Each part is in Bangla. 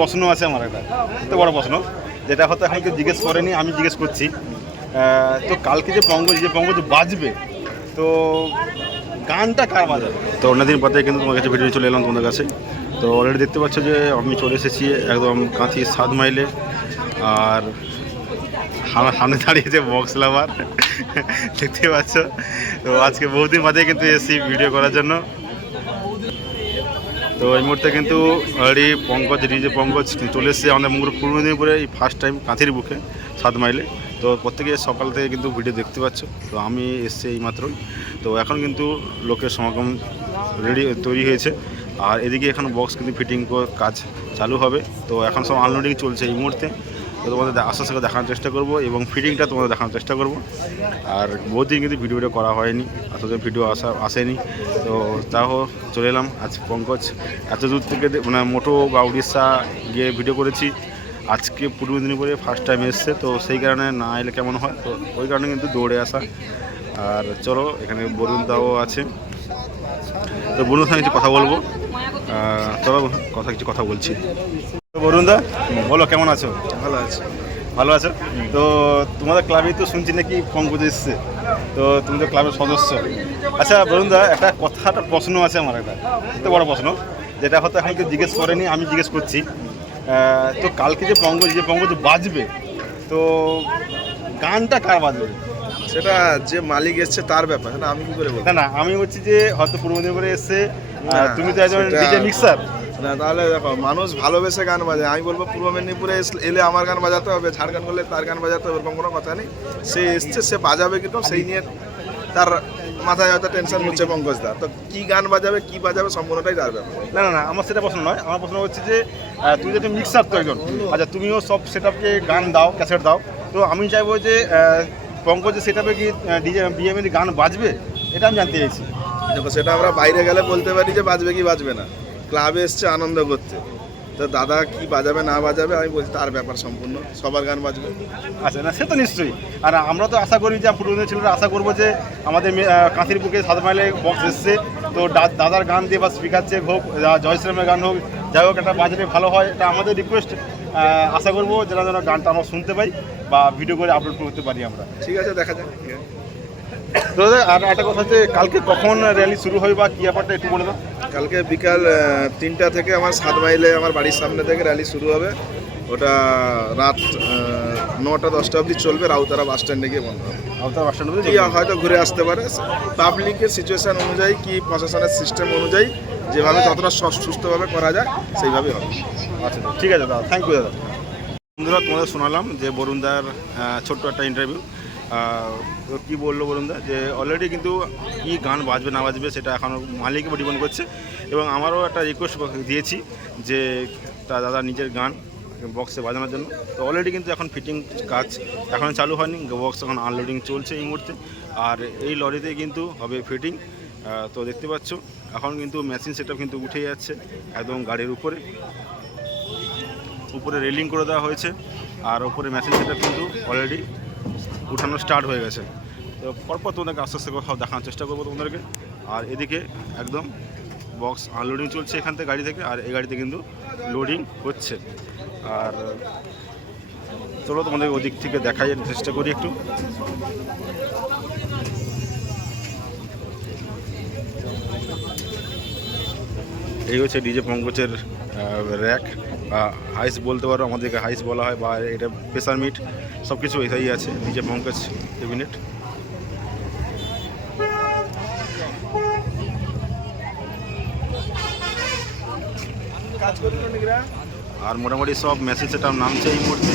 প্রশ্ন আছে আমার, একটা এত বড় প্রশ্ন, যেটা হয়তো এখন কেউ জিজ্ঞেস করেনি, আমি জিজ্ঞেস করছি। তো কালকে যে পঙ্কজ বাজবে, তো গানটা কার বাজাবে? তো অন্যদিন পরে কিন্তু তোমার কাছে ভিডিও চলে এলাম তোমাদের কাছে। তো অলরেডি দেখতে পাচ্ছ যে আমি চলে এসেছি একদম কাঁথি 7 মাইলে। আর আমার সামনে দাঁড়িয়েছে বক্স লাভার, দেখতে পাচ্ছ। তো আজকে বহুদিন বাদে কিন্তু এসেছি ভিডিও করার জন্য। তো এই মুহূর্তে কিন্তু অলরেডি ডিজে পঙ্কজ চলে এসেছে আমাদের পূর্ব মেদিনীপুরে, এই ফার্স্ট টাইম কাঁথির বুকে 7 মাইলে। তো প্রত্যেকে সকাল থেকে কিন্তু ভিডিও দেখতে পাচ্ছ। তো আমি এসেছি এইমাত্রই। তো এখন কিন্তু লোকের সমাগম তৈরি হয়েছে। আর এদিকে এখন বক্স কিন্তু ফিটিং কাজ চালু হবে। তো এখন সব আনলোডিং চলছে এই মুহূর্তে। তো তোমাদের আস্তে আস্তে দেখানোর চেষ্টা করব এবং ফিটিংটা তোমাদের দেখানোর চেষ্টা করব। আর বহুদিন কিন্তু ভিডিওটা করা হয়নি, এতদিন ভিডিও আসেনি। তো তাও চলে এলাম আজ পঙ্কজ এত দূর থেকে, মানে মোটো বা উড়িষ্যা গিয়ে ভিডিও করেছি। আজকে পূর্ব মেদিনীপুরে ফার্স্ট টাইম এসছে, তো সেই কারণে না এলে কেমন হয়, তো ওই কারণে কিন্তু দৌড়ে আসা। আর চলো, এখানে বরুণ দাও আছে, তো বরুণের সঙ্গে কিছু কথা বলবো। চলো কিছু কথা বলছি। তো বরুণ দা, বলো কেমন আছো? ভালো আছে। ভালো আছো? তো তোমাদের ক্লাবেই তো শুনছি নাকি পঙ্কজ এসছে, তো তুমি তো ক্লাবের সদস্য। আচ্ছা বরুণ দা, একটা প্রশ্ন আছে আমার, একটা এত বড় প্রশ্ন, যেটা হয়তো এখন কেউ জিজ্ঞেস করেনি, আমি জিজ্ঞেস করছি। তো কালকে যে পঙ্কজ বাজবে, তো গানটা কার বাজবে? সেটা যে মালিক এসছে তার ব্যাপার, সেটা আমি কি করে বলবো? না, আমি বলছি যে হয়তো পূর্ব মেদিনীপুরে এসছে, তুমি তো একজন সেটা- ডিজে মিক্সার। না, তাহলে দেখো, মানুষ ভালোবেসে গান বাজায়। আমি বলবো পূর্ব মেদিনীপুরে এলে আমার গান বাজাতে হবে, ঝাড়খণ্ড করলে তার গান বাজাতে হবে, এরকম কোনো কথা নেই। সে এসছে, সে বাজাবে কিন্তু সেই নিয়ে তার মাথায় হয়তো টেনশন হচ্ছে পঙ্কজ দা। তো কি গান বাজাবে, কি বাজাবে, সম্পূর্ণটাই তার ব্যাপার। না, আমার সেটা প্রশ্ন নয়। আমার প্রশ্ন হচ্ছে যে তুমি যেটা মিক্সার তো একজন, আচ্ছা তুমিও সব সেটআপকে গান দাও, ক্যাসেট দাও। তো আমি চাইবো যে পঙ্কজের সেটআপে কি ডিজে বিএমএর গান বাজবে, এটা আমি জানতে চাইছি। দেখো, সেটা আমরা বাইরে গেলে বলতে পারি যে বাজবে কি বাজবে না। ক্লাবে এসছে আনন্দ করতে, তো দাদা কি বাজাবে না বাজাবে আমি বলছি তার ব্যাপার সম্পূর্ণ। সবার গান বাজবে। আচ্ছা, না সে তো নিশ্চয়ই। আর আমরা তো আশা করি যে পূর্ব ছেলেরা আশা করবো যে আমাদের কাঁথির বুকে 7 মাইলে বক্স এসছে, তো দাদার গান দিয়ে বা স্পিকার চেক হোক, জয়শ্রীরামের গান হোক, যাই হোক, একটা বাজারে ভালো হয়, এটা আমাদের রিকোয়েস্ট। আশা করবো যেন গানটা আমরা শুনতে পাই বা ভিডিও করে আপলোড করতে পারি আমরা। ঠিক আছে, দেখা যাক। তো আর একটা কথা হচ্ছে, কালকে কখন র্যালি শুরু হয় বা কী ব্যাপারটা একটু বলে দাও। কালকে বিকাল 3টা থেকে আমার 7 মাইলে আমার বাড়ির সামনে থেকে র্যালি শুরু হবে। ওটা রাত 9টা-10টা অবধি চলবে। রাউতারা বাস স্ট্যান্ডে গিয়ে বন্ধ হবে। আওতার বাস স্ট্যান্ড কি হয়তো ঘুরে আসতে পারে, পাবলিকের সিচুয়েশন অনুযায়ী কি প্রশাসনের সিস্টেম অনুযায়ী যেভাবে যতটা সুস্থভাবে করা যায় সেইভাবেই হবে। আচ্ছা, ঠিক আছে দাদা, থ্যাংক ইউ দাদা। বন্ধুরা, তোমাদের শোনালাম যে বরুণদার ছোট্ট একটা ইন্টারভিউ। তো কী বললো বরুণদা, যে অলরেডি কিন্তু কী গান বাজবে না বাজবে সেটা এখনও মালিকের উপর ডিপেন্ড করছে। এবং আমারও একটা রিকোয়েস্ট দিয়েছি যে তার দাদা নিজের গান বক্সে বাজানোর জন্য। তো অলরেডি কিন্তু এখন ফিটিং কাজ এখন চালু হয়নি, বক্স এখন আনলোডিং চলছে এই মুহূর্তে। আর এই লরিতে কিন্তু হবে ফিটিং। তো দেখতে পাচ্ছ এখন কিন্তু মেশিন সেটআপ কিন্তু উঠে যাচ্ছে একদম গাড়ির উপরে রেলিং করে দেওয়া হয়েছে। আর উপরে মেশিন সেটআপ কিন্তু অলরেডি উঠানো স্টার্ট হয়ে গেছে। তো পরপর তোমাদেরকে আস্তে আস্তে কোথাও দেখানোর চেষ্টা করবো তোমাদেরকে। আর এদিকে একদম বক্স আনলোডিং চলছে এখান থেকে গাড়ি থেকে, আর এই গাড়িতে কিন্তু লোডিং হচ্ছে। আর চলো তোমাদের ওদিক থেকে দেখাই চেষ্টা করি একটু। এই হচ্ছে ডিজে পঙ্কজের র্যাক বা হাইস বলতে পারো, আমাদেরকে হাইস বলা হয়, বা এটা প্রেসার মিট, সব কিছু এটাই আছে ডিজে পঙ্কজ ক্যাবিনেট। আর মোটামুটি সব মেশিন সেটআপ নামছে এই মুহূর্তে,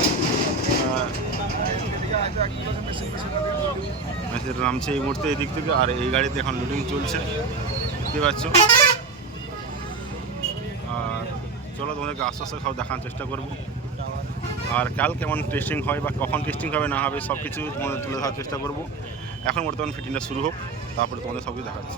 মেশিন নামছে এই মুহূর্তে এই দিক থেকে। আর এই গাড়িতে এখন লোডিং চলছে, দেখতে পাচ্ছ। আর চলো তোমাদেরকে আস্তে আস্তে সব দেখানোর চেষ্টা করব। আর কাল কেমন টেস্টিং হয় বা কখন টেস্টিং হবে না হবে সব কিছু তোমাদের তুলে ধরার চেষ্টা করব। এখন বর্তমান ফিটিংটা শুরু হোক, তারপরে তোমাদের সব কিছু দেখাচ্ছি।